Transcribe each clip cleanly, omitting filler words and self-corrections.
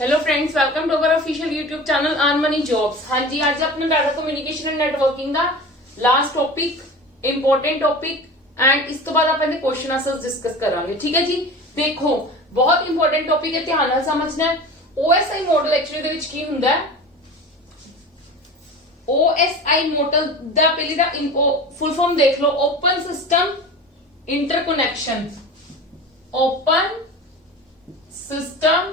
Hello friends, welcome to our official YouTube channel earn money jobs. हाँ जी, आज अपने डाटा कम्युनिकेशन एंड नेटवर्किंग का last topic, important topic and इस तो बाद आप क्वेश्चन आंसर्स डिस्कस करांगे। ठीक है जी, देखो बहुत इंपॉर्टेंट टॉपिक है, ध्यान नाल समझना है। ओएसआई मॉडल एक्चुअली दे विच की हुंदा है? ओएसआई मॉडल दा पहली दा फुल फॉर्म देख लो, open system interconnection. Open system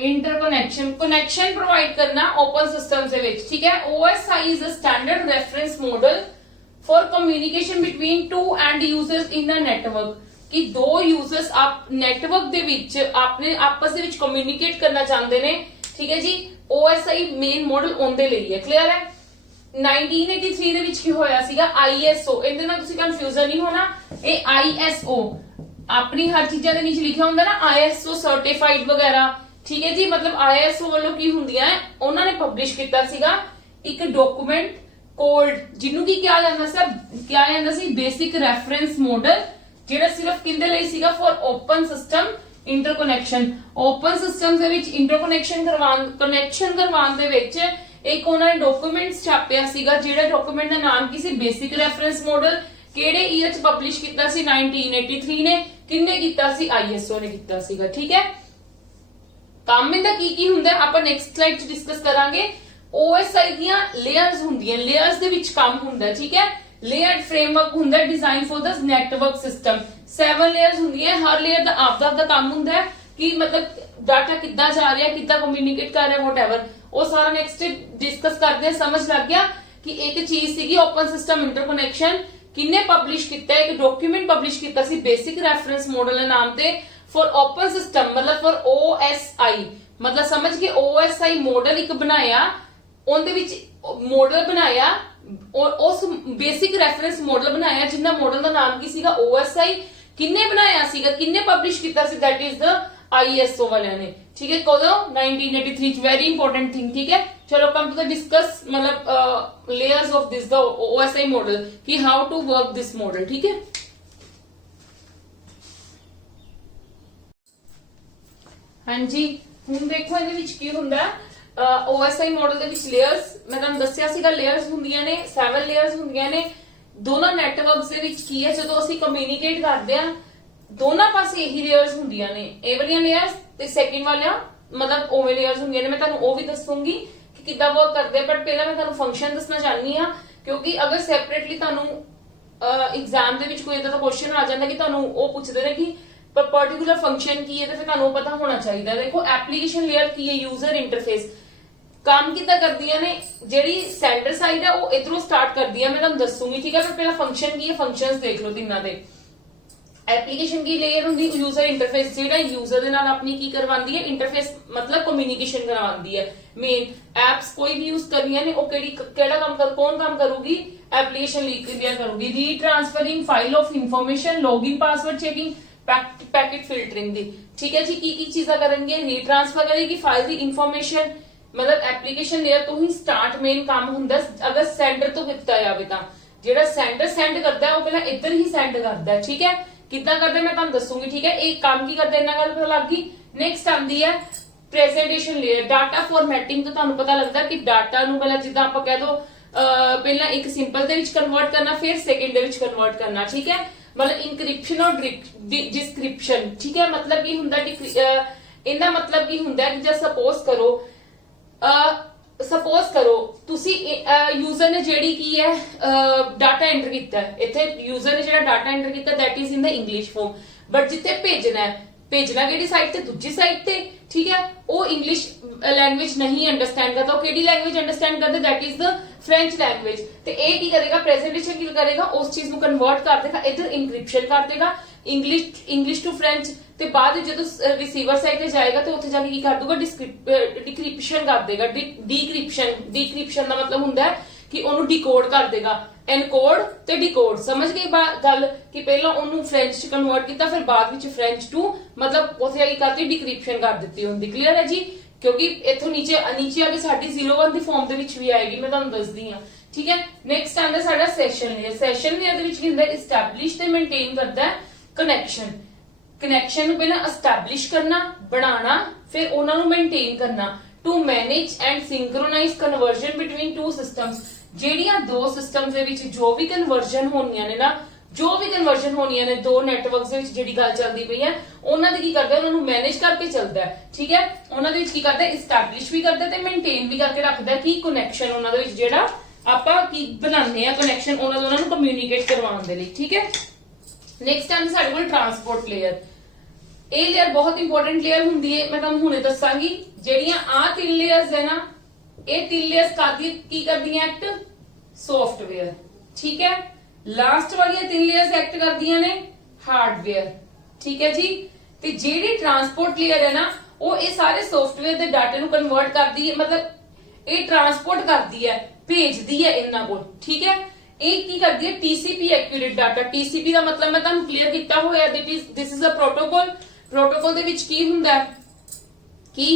interconnection, connection provide करना ओपन सिस्टम से विच। ठीक है, OSI is a standard reference model for communication between two end users in a network. कि दो यूजर्स आप नेटवर्क दे विच आपने आपस दे विच कम्युनिकेट करना चाहते ने। ठीक है जी, ओएसआई मेन मॉडल ओंदे ਲਈ है। क्लियर है? 1983 ਦੇ ਵਿੱਚ ਕੀ ਹੋਇਆ ਸੀਗਾ? ਆਈਐਸਓ। ਇਹਦੇ ਨਾਲ ਤੁਸੀਂ ਕਨਫਿਊਜ਼ਨ ਨਹੀਂ ਹੋਣਾ, ਇਹ ਆਈਐਸਓ ਆਪਣੀ ਹਰ ਚੀਜ਼ਾਂ ਦੇ ਵਿੱਚ ਲਿਖਿਆ ਹੁੰਦਾ ਨਾ, ਆਈਐਸਓ ਸਰਟੀਫਾਈਡ ਵਗੈਰਾ। ठीक है जी, मतलब आईएसओ वालों की ਹੁੰਦੀਆਂ ਉਹਨਾਂ ਨੇ ਪਬਲਿਸ਼ ਕੀਤਾ ਸੀਗਾ ਇੱਕ ਡਾਕੂਮੈਂਟ ਕੋਡ ਜਿਹਨੂੰ ਕੀ ਕਿਹਾ ਜਾਂਦਾ ਸੀ ਬੇਸਿਕ ਰੈਫਰੈਂਸ ਮॉडल, ਜਿਹੜਾ ਸਿਰਫ ਕਿੰਦੇ ਲਈ ਸੀਗਾ? For open system interconnection. Open system ਦੇ ਵਿੱਚ ਇੰਟਰਕਨੈਕਸ਼ਨ ਕਰਵਾਉਣ ਦੇ ਵਿੱਚ ਇੱਕ ਉਹਨਾਂ ਨੇ ਡਾਕੂਮੈਂਟਸ ਛਾਪਿਆ ਸੀਗਾ, ਜਿਹੜਾ ਡਾਕੂਮੈਂਟ ਦਾ ਨਾਮ ਕੀ ਸੀ? Basic reference ਮॉडल। ਕਿਹੜੇ ਈਅਰ ਚ ਪਬਲਿਸ਼ ਕੀਤਾ ਸੀ? 1983 ਨੇ। ਕਿੰਨੇ ਕੀਤਾ ਸੀ? ਆਈਐਸਓ ਨੇ ਕੀਤਾ ਸੀਗਾ। ਠੀਕ ਹੈ, ਕੰਮ ਇਹਦਾ ਕੀ ਹੁੰਦਾ ਆਪਾਂ ਨੈਕਸਟ ਸਲਾਈਡ ਚ ਡਿਸਕਸ ਕਰਾਂਗੇ। OSI ਦੀਆਂ ਲੇਅਰਸ ਹੁੰਦੀਆਂ, ਲੇਅਰਸ ਦੇ ਵਿੱਚ ਕੰਮ ਹੁੰਦਾ। ਠੀਕ ਹੈ, ਲੇਅਰਡ ਫਰੇਮਵਰਕ ਹੁੰਦਾ design for the network system. 7 layers ਹੁੰਦੀਆਂ, ਹਰ ਲੇਅਰ ਦਾ ਆਪਦਾ ਕੰਮ ਹੁੰਦਾ ਕਿ ਮਤਲਬ ਡਾਟਾ ਕਿੱਦਾਂ ਜਾ ਰਿਹਾ, ਕਿੱਦਾਂ ਕਮਿਊਨੀਕੇਟ ਕਰ ਰਿਹਾ, ਵਾਟਐਵਰ। ਉਹ ਸਾਰਾ ਨੈਕਸਟ ਡਿਸਕਸ ਕਰਦੇ ਆ। ਸਮਝ ਲੱਗ ਗਿਆ ਕਿ ਇੱਕ ਚੀਜ਼ ਸੀਗੀ ਓਪਨ ਸਿਸਟਮ ਇੰਟਰਕਨੈਕਸ਼ਨ। ਕਿੰਨੇ ਪਬਲਿਸ਼ ਕੀਤਾ? ਇੱਕ ਡਾਕੂਮੈਂਟ ਪਬਲਿਸ਼ ਕੀਤਾ ਸੀ ਬੇਸਿਕ ਰੈਫਰੈਂਸ ਮॉडल ਦੇ ਨਾਮ ਤੇ फॉर ओपन सिस्टम, मतलब फॉर OSI, मतलब समझ के OSI मॉडल एक बनाया, ਉਹਦੇ ਵਿੱਚ मॉडल बनाया और उस बेसिक रेफरेंस मॉडल बनाया जिन्ना मॉडल ਦਾ ਨਾਮ ਕੀ ਸੀਗਾ? OSI। ਕਿੰਨੇ ਬਣਾਇਆ ਸੀਗਾ, ਕਿੰਨੇ ਪਬਲਿਸ਼ ਕੀਤਾ ਸੀ? दैट इज द ISO ਵਾਲਿਆਂ ਨੇ। ਠੀਕ ਹੈ, ਕਦੋਂ? 1983 ਚ। Very important thing. ठीक है, चलो कम टू द डिस्कस मतलब layers of this the OSI model कि how to work this model. ठीक है, हाँ जी, ਹੁਣ ਦੇਖੋ ਇਹਦੇ ਵਿੱਚ ਕੀ ਹੁੰਦਾ। OSI ਮॉडਲ ਦੇ ਵਿੱਚ ਲੇਅਰਸ ਮੈਂ ਤੁਹਾਨੂੰ ਦੱਸਿਆ ਸੀਗਾ, ਲੇਅਰਸ ਹੁੰਦੀਆਂ ਨੇ 7 ਲੇਅਰਸ ਹੁੰਦੀਆਂ ਨੇ। ਦੋਨਾਂ ਨੈਟਵਰਕਸ ਦੇ ਵਿੱਚ ਕੀ ਹੈ, ਜਦੋਂ ਅਸੀਂ ਕਮਿਊਨੀਕੇਟ ਕਰਦੇ ਆ ਦੋਨਾਂ ਪਾਸੇ ਇਹੀ ਲੇਅਰਸ ਹੁੰਦੀਆਂ ਨੇ, ਇਹ ਵਾਲੀਆਂ ਲੇਅਰਸ ਤੇ ਸੈਕਿੰਡ ਵਾਲੀਆਂ ਮਤਲਬ ਓਵੇਂ ਲੇਅਰਸ ਹੁੰਦੀਆਂ ਨੇ। ਮੈਂ ਤੁਹਾਨੂੰ ਉਹ ਵੀ ਦੱਸੂਗੀ ਕਿ ਕਿੱਦਾਂ ਵਰਕ ਕਰਦੇ ਆ, ਬਟ ਪਹਿਲਾਂ ਮੈਂ ਤੁਹਾਨੂੰ ਫੰਕਸ਼ਨ ਦੱਸਣਾ ਚਾਹਨੀ ਆ, ਕਿਉਂਕਿ ਅਗਰ ਸੈਪਰੇਟਲੀ ਤੁਹਾਨੂੰ ਐਗਜ਼ਾਮ ਦੇ ਵਿੱਚ ਕੋਈ ਇਦਾਂ ਦਾ ਕੁਐਸਚਨ ਆ ਜਾਂਦਾ ਕਿ ਤੁਹਾਨੂੰ ਉਹ ਪੁੱਛਦੇ ਨੇ ਕਿ पर पर्टिकुलर फंक्शन की है तो फिर तुहानू पता होना चाहिए। देखो एप्लीकेशन लेयर की है, यूजर इंटरफेस काम कितना करदियां ने, जेडी सेंडर साइड है वो इधरों स्टार्ट करदी है, मैं तुहानू दसूंगी। ठीक है, फिर पहला फंक्शन की है, फंक्शंस देख लो तिन्ना दे। एप्लीकेशन की लेयर हुंदी यूजर इंटरफेस, जेड़ा यूजर दे नाल अपनी की करवांदी है इंटरफेस, मतलब कम्युनिकेशन करवांदी है। मेन एप्स कोई भी यूज करनियां ने, ओ केड़ा काम कर कौन काम करूगी? एप्लीकेशन लेयर करूगी। Retransferring file of information, login password checking, packet filtering दी। ठीक है जी, की चीजा करेंगे? रीट्रांसफर करेगी फाइल दी इंफॉर्मेशन, मतलब एप्लीकेशन लेयर तो ही स्टार्ट मेन काम हुंदा। अगर सेंडर तो किता जावे तां जेड़ा सेंडर सेंड करदा है वो पहला इधर ही सेंड करदा है। ठीक है, कितना करदा मैं तुहानू दसूंगी। ठीक है, एक काम की करदा इन्ना गल पता लग गई। नेक्स्ट आंदी है प्रेजेंटेशन लेयर, डाटा फॉर्मेटिंग। तो तुहानू पता लगदा कि डाटा नू पहला जिद्दां आपां कह दो पहला एक सिंपल दे विच कन्वर्ट करना, फिर सेकंड दे विच कन्वर्ट करना। ठीक है, मतलब इंक्रिप्शन और डिस्क्रिप्शन। ठीक है, मतलब की हुंदा इनका मतलब की हुंदा कि जब सपोज करो तुसी यूजर ने जेडी की है डाटा एंटर किया, इत्थे यूजर ने जेड़ा डाटा एंटर किया that is in the English form, but जिथे भेजना केड़ी साइड ते? दूजी साइड ते। ठीक है, वो इंग्लिश लैंग्वेज नहीं अंडरस्टैंड करता, वो केड़ी लैंग्वेज अंडरस्टैंड करता? That is the French language. ते ए की करेगा? प्रेजेंटेशन की करेगा? उस चीज को कन्वर्ट कर देगा, इधर इंक्रिप्शन कर देगा इंग्लिश टू फ्रेंच, ते बाद जो रिसीवर साइड पे जाएगा तो उत्थे जाके की कर दूगा? डिक्रिप्शन कर देगा। डिक्रिप्शन का मतलब हुंदा है कि ओनू डिकोड कर देगा। एनकोड ते डिकोड, समझ गए गल कि पहला ओनू फ्रेंच च कन्वर्ट किया, फिर बाद विच फ्रेंच टू मतलब उत्थे जाके करती डिक्रिप्शन कर दित्ती हुंदी। क्लियर है जी, क्योंकि इथों नीचे आके साडी 01 दी फॉर्म दे विच भी आएगी, मैं तुहानू दसदी हां ठीक है। नेक्स्ट आंदा साडा सैशन लेयर। सैशन लेयर दे विच की हुंदा एस्टैब्लिश ते मेंटेन करदा है कनैक्शन। कनैक्शन नूं पहला एस्टैब्लिश करना, बनाना, फिर उन्हां नूं मेंटेन करना to manage and synchronise conversion between two systems. ਜਿਹੜੀਆਂ ਦੋ ਸਿਸਟਮਸ ਦੇ ਵਿੱਚ ਜੋ ਵੀ ਕਨਵਰਜਨ ਹੋਣੀਆਂ ਨੇ ਨਾ, ਜੋ ਵੀ ਕਨਵਰਜਨ ਹੋਣੀਆਂ ਨੇ ਦੋ ਨੈਟਵਰਕਸ ਦੇ ਵਿੱਚ ਜਿਹੜੀ ਗੱਲ ਚੱਲਦੀ ਪਈ ਹੈ ਉਹਨਾਂ ਦੀ ਕੀ ਕਰਦਾ, ਉਹਨਾਂ ਨੂੰ ਮੈਨੇਜ ਕਰਕੇ ਚੱਲਦਾ ਹੈ। ਠੀਕ ਹੈ, ਉਹਨਾਂ ਦੇ ਵਿੱਚ ਕੀ ਕਰਦਾ, ਐਸਟੈਬਲਿਸ਼ ਵੀ ਕਰਦਾ ਤੇ ਮੇਨਟੇਨ ਵੀ ਕਰਕੇ ਰੱਖਦਾ ਕਿ ਕਨੈਕਸ਼ਨ ਉਹਨਾਂ ਦੇ ਵਿੱਚ ਜਿਹੜਾ ਆਪਾਂ ਕੀ ਬਣਾਉਂਦੇ ਆ ਕਨੈਕਸ਼ਨ ਉਹਨਾਂ ਨੂੰ ਕਮਿਊਨੀਕੇਟ ਕਰਵਾਉਣ ਦੇ ਲਈ। ਠੀਕ ਹੈ। ਨੈਕਸਟ ਆਂਦਾ ਸਾਡੇ ਕੋਲ ਟਰਾਂਸਪੋਰਟ ਲੇਅਰ। ਇਹ ਲੇਅਰ ਬਹੁਤ ਇੰਪੋਰਟੈਂਟ ਲੇਅਰ ਹੁੰਦੀ ਹੈ, ਮੈਂ ਤੁਹਾਨੂੰ ਹੁਣੇ ਦੱਸਾਂਗੀ। ਜਿਹੜੀਆਂ ਆ ਤਿੰਨ ਲੇਅਰਸ ਹੈ ਨਾ, ਇਹ ਤਿੰਨ ਲੇਅਰਸ ਕੀ ਕਰਦੀਆਂ ਐਕਟ, ਸੌਫਟਵੇਅਰ। ਠੀਕ ਹੈ। ਲਾਸਟ ਵਾਲੀਆਂ ਤਿੰਨ ਲੇਅਰਸ ਐਕਟ ਕਰਦੀਆਂ ਨੇ ਹਾਰਡਵੇਅਰ। ਠੀਕ ਹੈ ਜੀ। ਤੇ ਜਿਹੜੀ ਟਰਾਂਸਪੋਰਟ ਲੇਅਰ ਹੈ ਨਾ, ਉਹ ਇਹ ਸਾਰੇ ਸੌਫਟਵੇਅਰ ਦੇ ਡਾਟੇ ਨੂੰ ਕਨਵਰਟ ਕਰਦੀ ਹੈ, ਮਤਲਬ ਇਹ ਟਰਾਂਸਪੋਰਟ ਕਰਦੀ ਹੈ, ਭੇਜਦੀ ਹੈ ਇਹਨਾਂ ਕੋਲ। ਠੀਕ ਹੈ। ਇਹ ਕੀ ਕਰਦੀ ਹੈ, ਟੀਸੀਪੀ ਐਕਿਊਰੇਟ ਡਾਟਾ। ਟੀਸੀਪੀ ਦਾ ਮਤਲਬ ਮੈਂ ਤੁਹਾਨੂੰ ਕਲੀਅਰ ਕੀਤਾ ਹੋਇਆ, this is a protocol. Protocol ਦੇ ਵਿੱਚ ਕੀ ਹੁੰਦਾ ਹੈ ਕਿ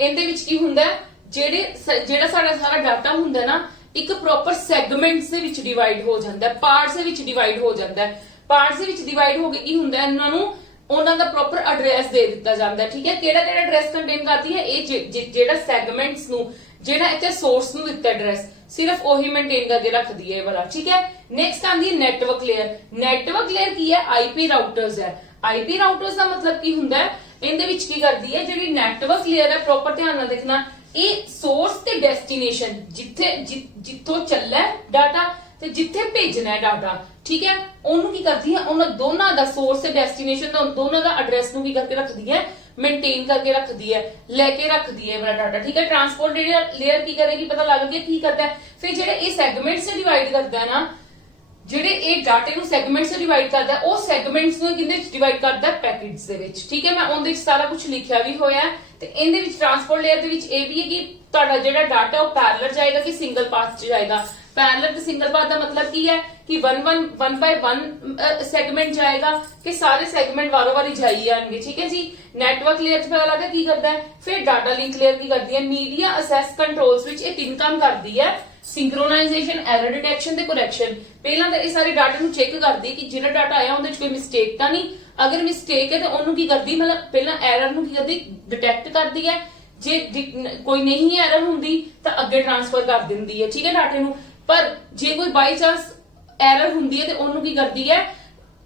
ਇਹਦੇ ਵਿੱਚ ਕੀ ਹੁੰਦਾ ਹੈ, ਜਿਹੜਾ ਸਾਡਾ ਸਾਰਾ ਡਾਟਾ ਹੁੰਦਾ ਨਾ, ਇੱਕ ਪ੍ਰੋਪਰ ਸੈਗਮੈਂਟਸ ਦੇ ਵਿੱਚ ਡਿਵਾਈਡ ਹੋ ਜਾਂਦਾ ਹੈ, ਪਾਰਟਸ ਦੇ ਵਿੱਚ ਡਿਵਾਈਡ ਹੋ ਜਾਂਦਾ ਹੈ। ਪਾਰਟਸ ਦੇ ਵਿੱਚ ਡਿਵਾਈਡ ਹੋ ਕੇ ਕੀ ਹੁੰਦਾ ਹੈ, ਇਹਨਾਂ ਨੂੰ ਉਹਨਾਂ ਦਾ ਪ੍ਰੋਪਰ ਐਡਰੈਸ ਦੇ ਦਿੱਤਾ ਜਾਂਦਾ ਹੈ। ਠੀਕ ਹੈ। ਕਿਹੜਾ ਐਡਰੈਸ ਕੰਟੇਨ ਕਰਦੀ ਹੈ, ਇਹ ਜਿਹੜਾ ਸੈਗਮੈਂਟਸ ਨੂੰ, ਜਿਹੜਾ ਇੱਥੇ ਸੋਰਸ ਨੂੰ ਦਿੱਤਾ ਐਡਰੈਸ, ਸਿਰਫ ਉਹੀ ਮੇਨਟੇਨ ਕਰਕੇ ਰੱਖਦੀ ਹੈ ਇਹ ਵਾਲਾ। ਠੀਕ ਹੈ। ਨੈਕਸਟ ਆਂਦੀ ਹੈ ਨੈਟਵਰਕ ਲੇਅਰ। ਨੈਟਵਰਕ ਲੇਅਰ ਕੀ ਹੈ, ਆਈਪੀ ਰਾਊਟਰਸ ਹੈ। ਆਈਪੀ ਰਾਊਟਰਸ ਦਾ ਮਤਲਬ ਕੀ ਹੁੰਦਾ ਹੈ, ਇਹਦੇ ਵਿੱਚ ਕੀ ਕਰਦੀ ਹੈ, ਜਿਹੜੀ ਨੈਟਵਰਕ ਲੇਅਰ ਹੈ, ਪ੍ਰੋਪਰ ਧਿਆਨ ਨਾਲ ਦੇਖਣਾ, ਇਹ ਸੋਰਸ ਤੇ ਡੈਸਟੀਨੇਸ਼ਨ, ਜਿੱਥੋਂ ਚੱਲਾ ਹੈ ਡਾਟਾ ਤੇ ਜਿੱਥੇ ਭੇਜਣਾ ਹੈ ਡਾਟਾ, ਠੀਕ ਹੈ, ਉਹਨੂੰ ਕੀ ਕਰਦੀ ਹੈ, ਉਹਨਾਂ ਦੋਨਾਂ ਦਾ ਸੋਰਸ ਤੇ ਡੈਸਟੀਨੇਸ਼ਨ ਦੋਨਾਂ ਦਾ ਐਡਰੈਸ ਨੂੰ ਕੀ ਕਰਕੇ ਰੱਖਦੀ ਹੈ, ਮੇਨਟੇਨ ਕਰਕੇ ਰੱਖਦੀ ਹੈ, ਲੈ ਕੇ ਰੱਖਦੀ ਹੈ ਵਾਲਾ ਡਾਟਾ। ਠੀਕ ਹੈ। ਟਰਾਂਸਪੋਰਟ ਲੇਅਰ ਕੀ ਕਰੇਗੀ, ਪਤਾ ਲੱਗ ਗਿਆ ਕੀ ਕਰਦਾ ਹੈ। ਫਿਰ ਜਿਹੜੇ ਇਹ ਸੈਗਮੈਂਟਸ ਡਿਵਾਈਡ ਕਰਦਾ ਹੈ ਨਾ, ਜਿਹੜੇ ਇਹ ਡਾਟੇ ਨੂੰ ਸੈਗਮੈਂਟਸ ਵਿੱਚ ਡਿਵਾਈਡ ਕਰਦਾ, ਉਹ ਸੈਗਮੈਂਟਸ ਨੂੰ ਕਿਹਦੇ ਵਿੱਚ ਡਿਵਾਈਡ ਕਰਦਾ, ਪੈਕੇਟਸ ਦੇ ਵਿੱਚ। ਠੀਕ ਹੈ। ਮੈਂ ਉਹਦੇ ਵਿੱਚ ਸਾਰਾ ਕੁਝ ਲਿਖਿਆ ਵੀ ਹੋਇਆ ਤੇ ਇਹਦੇ ਵਿੱਚ ਟਰਾਂਸਪੋਰਟ ਲੇਅਰ ਦੇ ਵਿੱਚ ਇਹ ਵੀ ਹੈ ਕਿ ਤੁਹਾਡਾ ਜਿਹੜਾ ਡਾਟਾ ਉਹ ਪੈਰਲਲ ਜਾਏਗਾ ਕਿ ਸਿੰਗਲ ਪਾਥ 'ਚ ਜਾਏਗਾ। ਪੈਰਲਲ ਤੇ ਸਿੰਗਲ ਪਾਥ ਦਾ ਮਤਲਬ ਕੀ ਹੈ ਕਿ 1 ਬਾਈ 1 ਸੈਗਮੈਂਟ ਜਾਏਗਾ ਕਿ ਸਾਰੇ ਸੈਗਮੈਂਟ ਵਾਰੀ ਜਾਈ ਜਾਣਗੇ। ਠੀਕ ਹੈ ਜੀ। ਨੈਟਵਰਕ ਲੇਅਰ 'ਚ ਪਤਾ ਲੱਗਦਾ ਕੀ ਕਰਦਾ ਹੈ। ਫਿਰ ਡਾਟਾ ਲਿੰਕ ਲੇਅਰ ਕੀ ਕਰਦੀ ਹੈ, ਮੀਡੀਆ ਅਸੈਸ ਕੰਟਰੋਲਸ ਵਿੱਚ ਇਹ ਤਿੰਨ ਕੰਮ ਕਰਦੀ ਹੈ, ਸਿੰਕਰੋਨਾਈਜੇਸ਼ਨ, ਐਰਰ ਡਿਟੈਕਸ਼ਨ ਤੇ ਕਰੈਕਸ਼ਨ। ਪਹਿਲਾਂ ਤਾਂ ਇਹ ਸਾਰੇ ਡਾਟਾ ਨੂੰ ਚੈੱਕ ਕਰਦੀ ਕਿ ਜਿਹੜਾ ਡਾਟਾ ਆਇਆ ਉਹਦੇ ਵਿੱਚ ਕੋਈ ਮਿਸਟੇਕ ਤਾਂ ਨਹੀਂ, ਅਗਰ ਮਿਸਟੇਕ ਹੈ ਤਾਂ ਉਹਨੂੰ ਕੀ ਕਰਦੀ, ਮਤਲਬ ਪਹਿਲਾਂ ਐਰਰ ਨੂੰ ਕੀ ਕਰਦੀ, ਡਿਟੈਕਟ ਕਰਦੀ ਹੈ। ਜੇ ਕੋਈ ਨਹੀਂ ਐਰਰ ਹੁੰਦੀ ਤਾਂ ਅੱਗੇ ਟ੍ਰਾਂਸਫਰ ਕਰ ਦਿੰਦੀ ਹੈ। ਠੀਕ ਹੈ, ਡਾਟੇ ਨੂੰ। ਪਰ ਜੇ ਕੋਈ ਬਾਈ ਚਾਂਸ ਐਰਰ ਹੁੰਦੀ ਹੈ ਤੇ ਉਹਨੂੰ ਕੀ ਕਰਦੀ ਹੈ,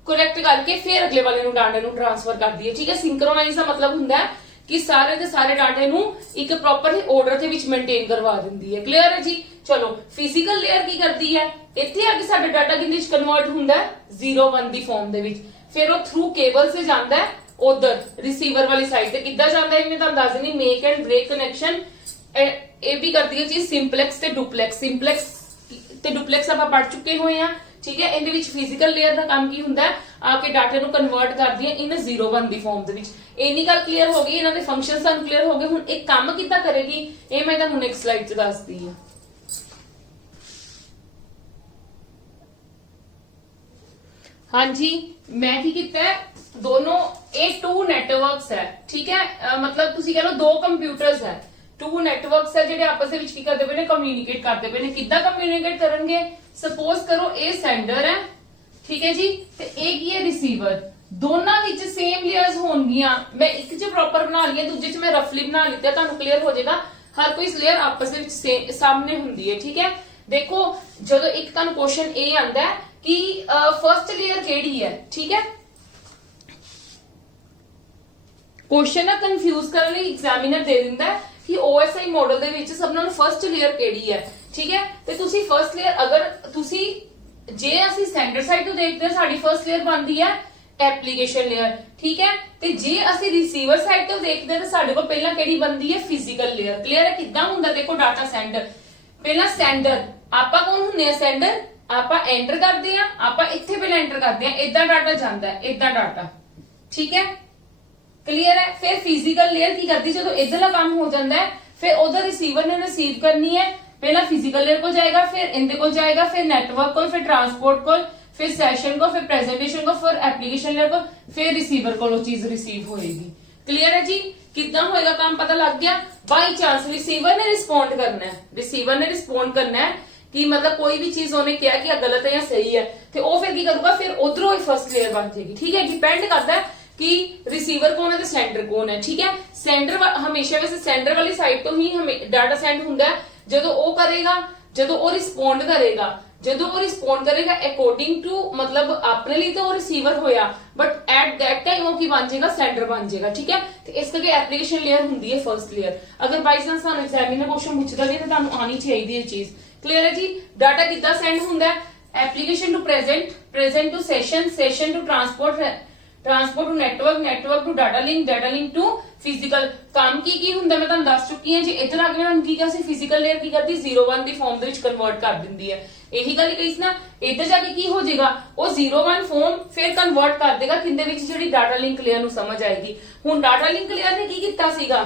ਕਰੈਕਟ ਕਰਕੇ ਫਿਰ ਅਗਲੇ ਵਾਲੇ ਨੂੰ ਡਾਟੇ ਨੂੰ ਟ੍ਰਾਂਸਫਰ ਕਰਦੀ ਹੈ। ਠੀਕ ਹੈ। ਸਿੰਕਰੋਨਾਈਜ਼ ਦਾ ਮਤਲਬ ਹੁੰਦਾ ਹੈ ਕਿ ਸਾਰੇ ਦੇ ਸਾਰੇ ਡਾਟੇ ਨੂੰ ਇੱਕ ਪ੍ਰੋਪਰ ਆਰਡਰ ਦੇ ਵਿੱਚ ਮੇਨਟੇਨ ਕਰਵਾ ਦਿੰਦੀ ਹੈ। ਕਲੀਅਰ ਹੈ ਜੀ। ਚਲੋ ਫਿਜ਼ੀਕਲ ਲੇਅਰ ਕੀ ਕਰਦੀ ਹੈ, ਇੱਥੇ ਆ ਕੇ ਸਾਡਾ ਡਾਟਾ ਕਿਹਦੇ ਵਿੱਚ ਕਨਵਰਟ ਹੁੰਦਾ ਹੈ, 0-1 ਦੀ ਫਾਰਮ ਦੇ ਵਿੱਚ। ਫਿਰ ਉਹ ਥਰੂ ਕੇਬਲ ਸੇ ਜਾਂਦਾ ਹੈ ਉਧਰ ਰਿਸੀਵਰ ਵਾਲੀ ਸਾਈਡ ਤੇ। ਕਿੱਦਾਂ ਜਾਂਦਾ ਹੈ ਮੈਂ ਤੁਹਾਨੂੰ ਦੱਸ ਦਿੰਦੀ, ਮੇਕ ਐਂਡ ਬ੍ਰੇਕ ਕਨੈਕਸ਼ਨ। ਇਹ ਵੀ ਕਰਦੀ ਹੈ ਜੀ ਸਿੰਪਲੈਕਸ ਤੇ ਡੁਪਲੈਕਸ। ਸਿੰਪਲੈਕਸ ਤੇ ਡੁਪਲੈਕਸ ਆਪਾਂ ਪੜ ਚੁੱਕੇ ਹੋਏ ਆ। ਠੀਕ ਹੈ। ਇਹਦੇ ਵਿੱਚ ਫਿਜ਼ੀਕਲ ਲੇਅਰ ਦਾ ਕੰਮ ਕੀ ਹੁੰਦਾ ਹੈ, ਆ ਕੇ ਡਾਟੇ ਨੂੰ ਕਨਵਰਟ ਕਰਦੀ ਹੈ ਇਨ 0-1 ਦੀ ਫਾਰਮ ਦੇ ਵਿੱਚ। ਇੰਨੀ ਗੱਲ ਕਲੀਅਰ ਹੋ ਗਈ, ਇਹਨਾਂ ਦੇ ਫੰਕਸ਼ਨਸ ਸਾਨੂੰ ਕਲੀਅਰ ਹੋ ਗਏ। ਹੁਣ ਇਹ ਕੰਮ ਕਿੱਦਾਂ ਕਰੇਗੀ ਇਹ ਮੈਂ ਤੁਹਾਨੂੰ ਨੈਕਸਟ ਸਲਾਈਡ 'ਚ ਦੱਸਦੀ ਹਾਂ। ਹਾਂਜੀ, ਮੈਂ ਕੀ ਕੀਤਾ ਹੈ, ਦੋਨੋਂ ਇਹ 2 ਨੈਟਵਰਕਸ ਹੈ। ਠੀਕ ਹੈ। ਮਤਲਬ ਤੁਸੀਂ ਕਹ ਲਓ 2 ਕੰਪਿਊਟਰਸ ਹੈ, 2 ਨੈਟਵਰਕਸ ਹੈ ਜਿਹੜੇ ਆਪਸ ਦੇ ਵਿੱਚ ਕੀ ਕਰਦੇ ਪਏ ਨੇ, ਕਮਿਊਨੀਕੇਟ ਕਰਦੇ ਪਏ ਨੇ। ਕਿੱਦਾਂ ਕਮਿਊਨੀਕੇਟ ਕਰਨਗੇ, ਸਪੋਜ਼ ਕਰੋ ਇਹ ਸੈਂਡਰ ਹੈ, ਠੀਕ ਹੈ ਜੀ, ਤੇ ਇਹ ਕੀ ਹੈ, ਰਿਸੀਵਰ। ਦੋਨਾਂ ਵਿੱਚ ਸੇਮ ਲੇਅਰਸ ਹੋਣਗੀਆਂ। ਮੈਂ ਇੱਕ 'ਚ ਪ੍ਰੋਪਰ ਬਣਾ ਲਈ ਹੈ, ਦੂਜੇ 'ਚ ਮੈਂ ਰਫਲੀ ਬਣਾ ਲਿੱਤਾ, ਤੁਹਾਨੂੰ ਕਲੀਅਰ ਹੋ ਜਾਏਗਾ। ਹਰ ਕੋਈ ਲੇਅਰ ਆਪਸ ਦੇ ਵਿੱਚ ਸਾਹਮਣੇ ਹੁੰਦੀ ਹੈ। ਠੀਕ ਹੈ। ਦੇਖੋ ਜਦੋਂ ਇੱਕ ਤੁਹਾਨੂੰ ਕੁਐਸਚਨ ਇਹ ਆਂਦਾ ਹੈ ਕਿ ਫਰਸਟ ਲੇਅਰ ਕਿਹੜੀ ਹੈ, ਠੀਕ ਹੈ, ਕੁਐਸਚਨ ਨਾ ਕਨਫਿਊਜ਼ ਕਰਨ ਲਈ ਐਗਜ਼ਾਮੀਨਰ ਦੇ ਦਿੰਦਾ ਹੈ ਕਿ OSI ਮਾਡਲ ਦੇ ਵਿੱਚ ਸਭ ਨਾਲੋਂ ਫਰਸਟ ਲੇਅਰ ਕਿਹੜੀ ਹੈ। ਠੀਕ ਹੈ। ਤੇ ਤੁਸੀਂ ਫਰਸਟ ਲੇਅਰ, ਅਗਰ ਤੁਸੀਂ ਜੇ ਅਸੀਂ ਸੈਂਡਰ ਸਾਈਡ ਤੋਂ ਦੇਖਦੇ ਹਾਂ, ਸਾਡੀ ਫਰਸਟ ਲੇਅਰ ਬਣਦੀ ਹੈ ਐਪਲੀਕੇਸ਼ਨ ਲੇਅਰ। ਠੀਕ ਹੈ। ਤੇ ਜੇ ਅਸੀਂ ਰਿਸੀਵਰ ਸਾਈਡ ਤੋਂ ਦੇਖਦੇ ਹਾਂ ਤਾਂ ਸਾਡੇ ਕੋਲ ਪਹਿਲਾਂ ਕਿਹੜੀ ਬਣਦੀ ਹੈ, ਫਿਜ਼ੀਕਲ ਲੇਅਰ। ਕਲੀਅਰ ਹੈ। ਕਿੱਦਾਂ ਹੁੰਦਾ, ਦੇਖੋ ਡਾਟਾ ਸੈਂਡਰ, ਪਹਿਲਾਂ ਸੈਂਡਰ, ਆਪਾਂ ਕੌਣ ਹੁੰਦੇ ਆ, ਸੈਂਡਰ, ਆਪਾਂ ਐਂਟਰ ਕਰਦੇ ਆ, ਆਪਾਂ ਇੱਥੇ ਪਹਿਲਾਂ ਐਂਟਰ ਕਰਦੇ ਆ, ਇਦਾਂ ਡਾਟਾ ਜਾਂਦਾ ਹੈ, ਇਦਾਂ ਡਾਟਾ। ਠੀਕ ਹੈ। ਕਲੀਅਰ ਹੈ। ਫਿਰ ਫਿਜ਼ੀਕਲ ਲੇਅਰ ਕੀ ਕਰਦੀ, ਜਦੋਂ ਇਧਰਲਾ ਕੰਮ ਹੋ ਜਾਂਦਾ ਹੈ ਫਿਰ ਉਧਰ ਰਿਸੀਵਰ ਨੇ ਰਿਸੀਵ ਕਰਨੀ ਹੈ, ਪਹਿਲਾਂ ਫਿਜ਼ੀਕਲ ਲੇਅਰ ਕੋਲ ਜਾਏਗਾ, ਫਿਰ ਇਹਦੇ ਕੋਲ ਜਾਏਗਾ, ਫਿਰ ਨੈਟਵਰਕ ਕੋਲ, ਫਿਰ ਟਰਾਂਸਪੋर्ट ਕੋਲ, फिर सेशन को, फिर प्रेजेंटेशन को, फिर एप्लीकेशन लेयर को, फिर रिसीवर को चीज रिसीव होएगी। क्लियर है जी? कितना होएगा काम पता लग गया। बाई चांस रिसीवर ने रिस्पॉन्ड करना है, रिसीवर ने रिस्पॉन्ड करना है कि मतलब कोई भी चीज ਉਹਨੇ ਕਿਹਾ ਕਿ ਇਹ ਗਲਤ ਹੈ ਜਾਂ ਸਹੀ ਹੈ ਤੇ ਉਹ ਫਿਰ ਕੀ ਕਰੂਗਾ ਫਿਰ ਉਧਰੋਂ ਹੀ ਫਰਸਟ ਲੇਅਰ ਬਣ ਜਾਏਗੀ ਠੀਕ ਹੈ ਡਿਪੈਂਡ ਕਰਦਾ ਹੈ कि रिसीवर कौन है तो सेंडर कौन है ठीक है सेंडर हमेशा वैसे सेंडर वाली साइड तो ही हमें डाटा सेंड होंगे जो वो करेगा जो वो रिस्पोंड करेगा जो वो रिस्पोंड करेगा अकॉर्डिंग टू मतलब अपने लिए तो वो रिसीवर होया बट एट दैट टाइम वो की बन जाएगा सेंडर बन जाएगा ठीक है तो इस करके एप्लीकेशन लेयर होंगी है फर्स्ट लेयर अगर बाई चांस सानू एग्जामिनर क्वेश्चन पूछता भी तो तुहानू आनी चाहिए ये चीज क्लियर है जी डाटा कितना सेंड होंगे application to present present to session session to transport to network network to data link to physical काम की ਹੁੰਦਾ मैं ਤੁਹਾਨੂੰ ਦੱਸ ਚੁੱਕੀ ਹਾਂ ਜੀ ਇੱਧਰ ਆ ਕੇ ਮੈਂ ਕੀ ਕਿਹਾ ਸੀ ਫਿजिकल लेयर ਕੀ ਕਰਦੀ 01 ਦੀ ਫਾਰਮ ਦੇ ਵਿੱਚ ਕਨਵਰਟ ਕਰ ਦਿੰਦੀ ਹੈ ਇਹੀ ਗੱਲ ਕਹੀ ਸੀ ਨਾ ਇੱਧਰ ਜਾ ਕੇ ਕੀ ਹੋ ਜਾਏਗਾ ਉਹ 01 ਫਾਰਮ ਫਿਰ ਕਨਵਰਟ ਕਰ ਦੇਗਾ ਕਿੰਦੇ ਵਿੱਚ ਜਿਹੜੀ ਡਾਟਾ ਲਿੰਕ ਲੇਅਰ ਨੂੰ ਸਮਝ ਆਏਗੀ ਹੁਣ ਡਾਟਾ ਲਿੰਕ ਲੇਅਰ ਨੇ ਕੀ ਕੀਤਾ ਸੀਗਾ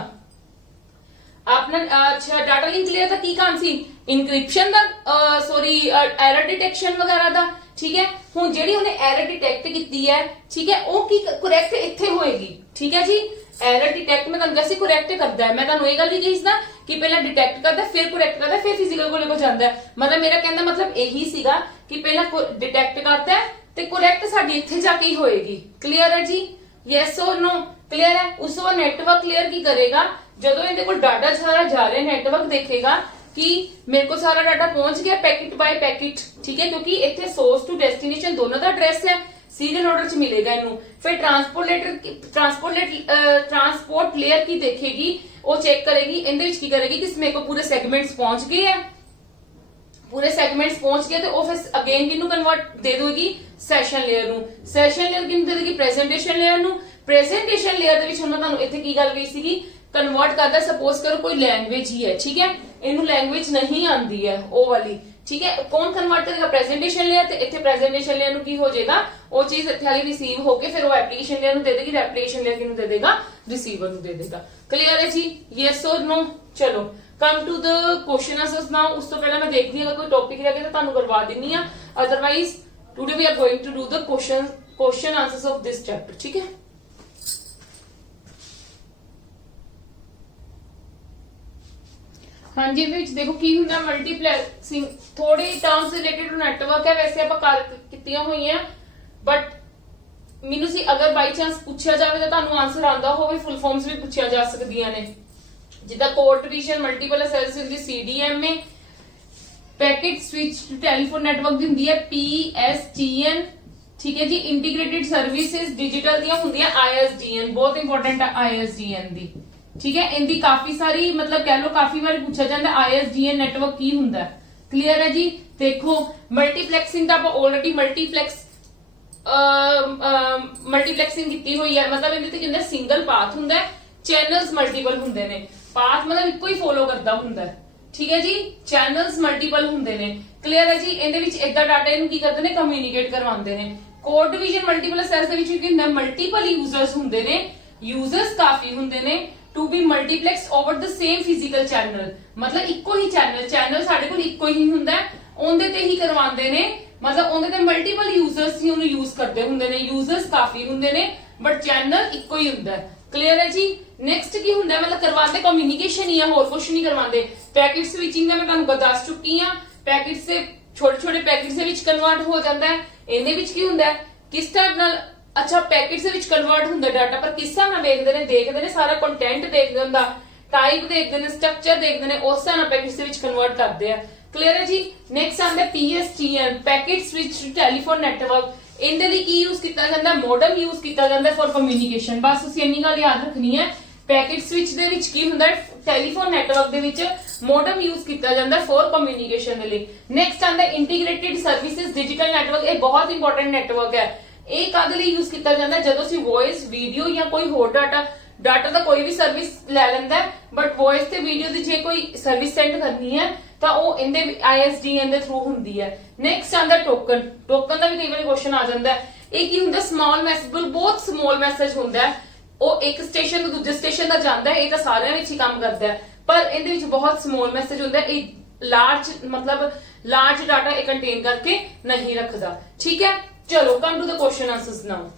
ਆਪਣਾ अच्छा डाटा लिंक लेयर ਦਾ ਕੀ ਕੰਮ ਸੀ ਇਨਕ੍ਰਿਪਸ਼ਨ ਦਾ ਸੌਰੀ ਐਰਰ ਡਿਟੈਕਸ਼ਨ ਵਗੈਰਾ ਦਾ ठीक है ਹੁਣ ਜਿਹੜੀ ਉਹਨੇ ਐਰਰ ਡਿਟੈਕਟ ਕੀਤੀ ਹੈ ਠੀਕ ਹੈ ਉਹ ਕੀ ਕਰੈਕਟ ਇੱਥੇ ਹੋਏਗੀ ਠੀਕ ਹੈ ਜੀ ਐਰਰ ਡਿਟੈਕਟ ਮੈਂ ਤੁਹਾਨੂੰ ਦੱਸੀ ਕਰੈਕਟ ਕਰਦਾ ਹੈ ਮੈਂ ਤੁਹਾਨੂੰ ਇਹ ਗੱਲ ਵੀ ਕਹੀ ਸੀ ਨਾ ਕਿ ਪਹਿਲਾਂ ਡਿਟੈਕਟ ਕਰਦਾ ਫਿਰ ਕਰੈਕਟ ਕਰਦਾ ਫਿਰ ਫਿਜ਼ੀਕਲ ਕੋਲੇ ਕੋ ਜਾਂਦਾ ਮਤਲਬ ਮੇਰਾ ਕਹਿੰਦਾ ਮਤਲਬ ਇਹੀ ਸੀਗਾ ਕਿ ਪਹਿਲਾਂ ਡਿਟੈਕਟ ਕਰਦਾ ਤੇ ਕਰੈਕਟ ਸਾਡੀ ਇੱਥੇ ਜਾ ਕੇ ਹੀ ਹੋਏਗੀ ਕਲੀਅਰ ਹੈ ਜੀ ਯੈਸ অর ਨੋ ਕਲੀਅਰ ਹੈ ਉਸ ਤੋਂ ਨੈਟਵਰਕ ਕਲੀਅਰ ਕੀ ਕਰੇਗਾ ਜਦੋਂ ਇਹਦੇ ਕੋਲ ਡਾਟਾ ਸਾਰਾ ਜਾ ਰਿਹਾ नेटवर्क देखेगा कि मेरे को सारा डाटा पहुंच गया पैकेट बाय पैकेट ठीक है क्योंकि इतने सोर्स टू डेस्टिनेशन दोनों का एड्रेस है सीरियल ऑर्डर च मिलेगा इनू फिर ट्रांसपोर्ट लेयर की देखेगी वो चेक करेगी इंदे विच की करेगी कि मेरे को पूरे सेगमेंट्स पहुंच गए हैं पूरे सेगमेंट्स पहुंच गए तो वो फिर अगेन किनू कन्वर्ट दे देगी सैशन लेयर नू सैशन लेयर किनू दे देगी प्रेजेंटेशन लेयर नू प्रेजेंटेशन लेयर दे विच उन्होंने ਤੁਹਾਨੂੰ ਇੱਥੇ ਕੀ ਗੱਲ ਕਹੀ ਸੀਗੀ कन्वर्ट करता सपोज करो कोई लैंग्वेज ही है ठीक है इनू लैंग्वेज नहीं आती है वो वाली ठीक है कौन कन्वर्ट करेगा प्रेजेंटेशन लेयर ते इत्थे प्रेजेंटेशन लेयर नू की हो जाएगा वो चीज इत्थे वाली रिसीव होके फिर वो एप्लीकेशन लेयर नू दे देगी एप्लीकेशन लेयर किनू दे देगा रिसीवर नू दे देगा क्लियर है जी यस और नो चलो come to the question answers now उस तो पहले मैं देखती हूं अगर कोई टॉपिक रह गया तो तुहानू करवा देनी है otherwise today we are going to do the question answers of this chapter ठीक है हाँ जी विच देखो की हुंदा मल्टीप्लेक्सिंग थोड़ी टर्म्स रिलेटेड टू नेटवर्क है वैसे ਆਪਾਂ ਕਰ ਕੀਤੀਆਂ ਹੋਈਆਂ बट ਮੈਨੂੰ ਸੀ ਅਗਰ ਬਾਈ ਚਾਂਸ ਪੁੱਛਿਆ ਜਾਵੇ ਤਾਂ ਤੁਹਾਨੂੰ ਆਨਸਰ ਆਂਦਾ ਹੋਵੇ ਫੁੱਲ ਫਾਰਮਸ ਵੀ ਪੁੱਛਿਆ ਜਾ ਸਕਦੀਆਂ ਨੇ ਜਿੱਦਾਂ ਕੋਡ ਡਿਵੀਜ਼ਨ ਮਲਟੀਪਲ ਐਕਸੈਸ ਹੁੰਦੀ CDMA packet switch to telephone network ਦੀ ਹੁੰਦੀ ਹੈ PSTN ਠੀਕ ਹੈ ਜੀ ਇੰਟੀਗ੍ਰੇਟਿਡ ਸਰਵਿਸਿਜ਼ ਡਿਜੀਟਲ ਦੀਆਂ ਹੁੰਦੀਆਂ ISDN ਬਹੁਤ ਇੰਪੋਰਟੈਂਟ ਹੈ ISDN ਦੀ ठीक है इनकी काफी सारी मतलब कह लो काफी बार पूछा जाता है ISDN नेटवर्क की हुंदा है क्लियर है जी देखो मल्टीप्लेक्सिंग का ऑलरेडी मल्टीप्लेक्सिंग की हुई है मतलब इहदे ते की हुंदा सिंगल पाथ हुंदा है चैनल्स मल्टीपल हुंदे ने पाथ मतलब इक्को ही फॉलो करदा हुंदा है ठीक है जी चैनल्स मल्टीपल हुंदे ने क्लियर है जी इहदे विच इदा डाटा इहनू की करदे ने कम्युनिकेट करवांदे ने कोड डिवीजन मल्टीपल एक्सेस दे विच की हुंदा मल्टीपल यूजर्स हुंदे ने यूजर्स काफी हुंदे ने to be multiplex over the same physical channel मतलब इक्को ही चैनल साडे कोल इक्को ही हुंदा है ओंदे ते ही करवांदे ने मतलब ओंदे ते मल्टीपल यूजर्स ही उन्हें यूज करते हुंदे ने यूजर्स काफी हुंदे ने बट चैनल इक्को ही हुंदा है क्लियर है जी नेक्स्ट की हुंदा है मतलब करवांदे कम्युनिकेशन ही है और कुछ नहीं करवांदे पैकेट स्विचिंग दा मैं तुहानू दस चुकी हां पैकेट से छोटे पैकेट दे विच कन्वर्ट हो जांदा है इहदे विच की हुंदा है किस टाइप नाल अच्छा पैकेट से विच कन्वर्ट हुंदा डाटा पर किस तरह देखते ने सारा कंटेंट देखदे हुंदा टाइप देखदे ने स्ट्रक्चर देखदे ने उस तरह पैकेट से विच कन्वर्ट करदे आ क्लियर है जी नेक्स्ट आंदा PSTN packet switch telephone network इनदे लई की यूज कीता जांदा मॉडम यूज कीता जांदा फॉर कम्युनिकेशन बस तुसीं इन्नी गल याद रखनी है पैकेट स्विच दे विच की हुंदा टेलीफोन नेटवर्क दे विच मॉडम यूज कीता जांदा फॉर कम्युनिकेशन दे लई नेक्स्ट आंदा इंटीग्रेटेड सर्विसेज डिजिटल नेटवर्क ये बहुत इंपॉर्टेंट नेटवर्क है ਇਹ ਕਾਦੇ ਲਈ ਯੂਜ਼ ਕੀਤਾ ਜਾਂਦਾ ਜਦੋਂ ਅਸੀਂ ਵੌਇਸ ਵੀਡੀਓ ਜਾਂ ਕੋਈ ਹੋਰ ਡਾਟਾ ਦਾ ਕੋਈ ਵੀ ਸਰਵਿਸ ਲੈ ਲੈਂਦਾ ਬਟ ਵੌਇਸ ਤੇ ਵੀਡੀਓ ਦੀ ਜੇ ਕੋਈ ਸਰਵਿਸ ਸੈਂਡ ਕਰਨੀ ਹੈ ਤਾਂ ਉਹ ਇਹਦੇ ISDN ਦੇ ਥਰੂ ਹੁੰਦੀ ਹੈ ਨੈਕਸਟ ਆਂਦਾ ਟੋਕਨ ਦਾ ਵੀ ਕਈ ਵਾਰੀ ਕੁਐਸਚਨ ਆ ਜਾਂਦਾ ਇਹ ਕੀ ਹੁੰਦਾ ਸਮਾਲ ਮੈਸੇਜ ਬਹੁਤ ਸਮਾਲ ਮੈਸੇਜ ਹੁੰਦਾ ਉਹ ਇੱਕ ਸਟੇਸ਼ਨ ਤੋਂ ਦੂਜੇ ਸਟੇਸ਼ਨ ਦਾ ਜਾਂਦਾ ਇਹ ਤਾਂ ਸਾਰਿਆਂ ਵਿੱਚ ਹੀ ਕੰਮ ਕਰਦਾ ਪਰ ਇਹਦੇ ਵਿੱਚ ਬਹੁਤ ਸਮਾਲ ਮੈਸੇਜ ਹੁੰਦਾ ਇਹ ਲਾਰਜ ਡਾਟਾ ਇਹ ਕੰਟੇਨ ਕਰਕੇ ਨਹੀਂ ਰੱਖਦਾ ਠੀਕ ਹੈ चलो come to the question answers now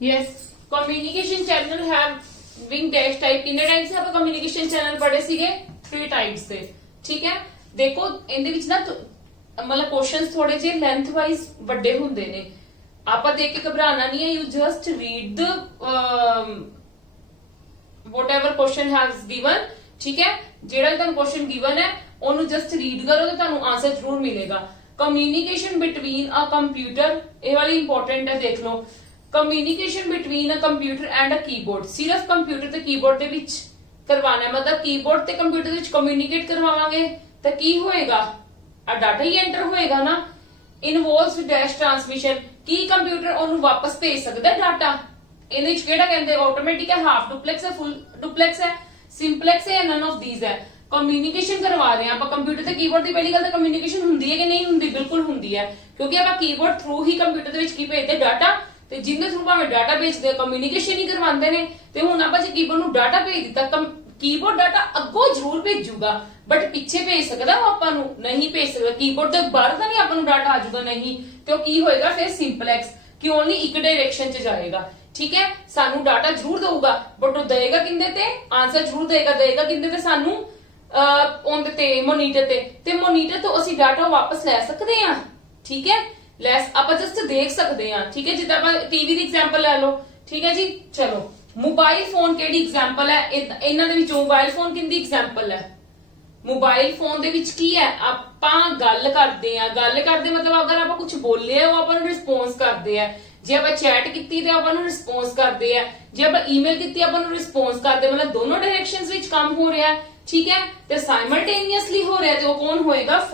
yes communication channel have receiving dash type किन्ने टाइप्स है? आप कम्युनिकेशन चैनल पढ़े सीगे 3 टाइप्स से, ठीक है। देखो इनदे विच ना मतलब क्वेश्चंस थोड़े जे लेंथ वाइज ਵੱਡੇ ਹੁੰਦੇ ਨੇ, ਆਪਾਂ ਦੇਖ ਕੇ ਘਬਰਾਣਾ ਨਹੀਂ ਹੈ। You just read the whatever question has given, ठीक है। ਜਿਹੜਾ ਵੀ ਤੁਹਾਨੂੰ क्वेश्चन given ਹੈ ਉਹਨੂੰ ਜਸਟ ਰੀਡ ਕਰੋ ਤੇ ਤੁਹਾਨੂੰ ਆਨਸਰ ਜ਼ਰੂਰ ਮਿਲੇਗਾ। ਕਮਿਊਨੀਕੇਸ਼ਨ ਬਿਟਵੀਨ ਅ ਕੰਪਿਊਟਰ, ਇਹ ਵਾਲੀ ਇੰਪੋਰਟੈਂਟ ਹੈ, ਦੇਖ ਲਓ। Communication between a computer and a keyboard, ਸਿਰਫ ਕੰਪਿਊਟਰ ਤੇ ਕੀਬੋਰਡ ਦੇ ਵਿੱਚ ਕਰਵਾਣਾ ਹੈ, मतलब ਕੀਬੋਰਡ ਤੇ ਕੰਪਿਊਟਰ ਦੇ ਵਿੱਚ ਕਮਿਊਨੀਕੇਟ ਕਰਵਾਵਾਂਗੇ ਤਾਂ ਕੀ ਹੋਏਗਾ? ਆ ਡਾਟਾ ਹੀ ਐਂਟਰ ਹੋਏਗਾ ਨਾ। ਇਨਵੋਲਵਸ ਡੈਸ਼ ਟ੍ਰਾਂਸਮਿਸ਼ਨ, ਕੀ ਕੰਪਿਊਟਰ ਉਹਨੂੰ ਵਾਪਸ ਭੇਜ ਸਕਦਾ ਡਾਟਾ? ਇਹਦੇ ਵਿੱਚ ਕਿਹੜਾ ਕਹਿੰਦੇ ਆਟੋਮੈਟਿਕ ਹੈ, ਹਾਫ ਡੁਪਲੈਕਸ ਹੈ, ਫੁੱਲ ਡੁਪਲੈਕਸ ਹੈ, ਸਿੰਪਲੈਕਸ ਹੈ ਜਾਂ ਨਨ ਆਫ ਥੀਸ ਹੈ? ਕਮਿਊਨੀਕੇਸ਼ਨ ਕਰਵਾ ਰਹੇ ਆ ਆਪਾਂ ਕੰਪਿਊਟਰ ਤੇ ਕੀਬੋਰਡ ਦੀ। ਪਹਿਲੀ ਗੱਲ ਤਾਂ ਕਮਿਊਨੀਕੇਸ਼ਨ ਹੁੰਦੀ ਹੈ ਕਿ ਨਹੀਂ ਹੁੰਦੀ? ਬਿਲਕੁਲ ਹੁੰਦੀ ਹੈ, ਕਿਉਂਕਿ ਆਪਾਂ ਕੀਬੋਰਡ ਥਰੂ ਹੀ ਕੰਪਿਊਟਰ ਦੇ ਵਿੱਚ ਕੀ ਭੇਜਦੇ? ਡਾਟਾ। ਤੇ ਜਿੰਦੇ ਥਰੂ ਭਾਵੇਂ ਡਾਟਾ ਭੇਜਦੇ ਕਮਿਊਨੀਕੇਸ਼ਨ ਹੀ ਕਰਵਾਉਂਦੇ ਨੇ। ਤੇ ਹੁਣ ਆਪਾਂ ਜੇ ਕੀਬੋਰਡ ਨੂੰ ਡਾਟਾ ਭੇਜ ਦਿੱਤਾ, ਕੀਬੋਰਡ ਡਾਟਾ ਅੱਗੋਂ ਜ਼ਰੂਰ ਭੇਜੂਗਾ, ਬਟ ਪਿੱਛੇ ਭੇਜ ਸਕਦਾ ਉਹ ਆਪਾਂ ਨੂੰ? ਨਹੀਂ ਭੇਜ ਸਕਦਾ। ਕੀਬੋਰਡ ਦੇ ਬਾਹਰ ਤਾਂ ਨਹੀਂ ਆਪਾਂ ਨੂੰ ਡਾਟਾ ਆ ਜਾਊਗਾ, ਨਹੀਂ। ਤੇ ਉਹ ਕੀ ਹੋਏਗਾ ਫਿਰ? ਸਿੰਪਲੈਕਸ, ਕਿ ਓਨਲੀ ਇੱਕ ਡਾਇਰੈਕਸ਼ਨ 'ਚ ਜਾਏਗਾ, ਠੀਕ ਹੈ। ਸਾਨੂੰ ਡਾਟਾ ਜ਼ਰੂਰ ਦਊਗਾ, ਬਟ ਉਹ ਦੇਗਾ ਕਿੰਦੇ ਤੇ? ਆਨਸਰ ਜ਼ਰੂਰ ਦੇਗਾ ਕਿੰਦੇ ਤੇ? ਸਾਨੂੰ ਉਹਦੇ ਤੇ, ਮੋਨੀਟਰ ਤੇ ਮੋਨੀਟਰ ਤੋਂ ਅਸੀਂ ਡਾਟਾ ਵਾਪਸ ਲੈ ਸਕਦੇ ਆ, ਠੀਕ ਹੈ। ਆਪਾਂ ਜਸਟ ਦੇਖ ਸਕਦੇ ਆ, ਠੀਕ ਹੈ। ਜਿੱਦਾਂ ਆਪਾਂ ਟੀਵੀ ਦੀ ਐਗਜ਼ਾਮਪਲ ਲੈ ਲਓ, ਠੀਕ ਹੈ ਜੀ। ਚਲੋ ਮੋਬਾਈਲ ਫੋਨ ਕਿਹੜੀ ਐਗਜ਼ਾਮਪਲ ਹੈ? ਇਹਨਾਂ ਦੇ ਵਿੱਚੋਂ ਮੋਬਾਈਲ ਫੋਨ ਕਿੰਦੀ ਐਗਜ਼ਾਮਪਲ ਹੈ? ਮੋਬਾਈਲ ਫੋਨ ਦੇ ਵਿੱਚ ਕੀ ਹੈ? ਆਪਾਂ ਗੱਲ ਕਰਦੇ ਆ, ਗੱਲ ਕਰਦੇ ਮਤਲਬ ਅਗਰ ਆਪਾਂ ਕੁਝ ਬੋਲੇ ਆ ਉਹ ਆਪਾਂ ਨੂੰ ਰਿਸਪੌਂਸ ਕਰਦੇ ਆ। ਜੇ ਆਪਾਂ ਚੈਟ ਕੀਤੀ ਤੇ ਆਪਾਂ ਨੂੰ ਰਿਸਪੌਂਸ ਕਰਦੇ ਆ, ਜੇ ਆਪਾਂ ਈਮੇਲ ਕੀਤੀ ਆਪਾਂ ਨੂੰ ਰਿਸਪੌਂਸ ਕਰਦੇ। ਮਤਲਬ ਦੋਨੋਂ ਡਾਇਰੈਕਸ਼ਨਸ ਵਿੱਚ ਕੰਮ ਹੋ ਰਿਹਾ ਹੈ, ਠੀਕ ਹੈ। ਤੇ ਸਾਈਮਲਟੇਨੀਅਸਲੀ ਹੋ ਰਿਹਾ ਤੇ ਉਹ ਕੌਣ ਹੋਏਗਾ?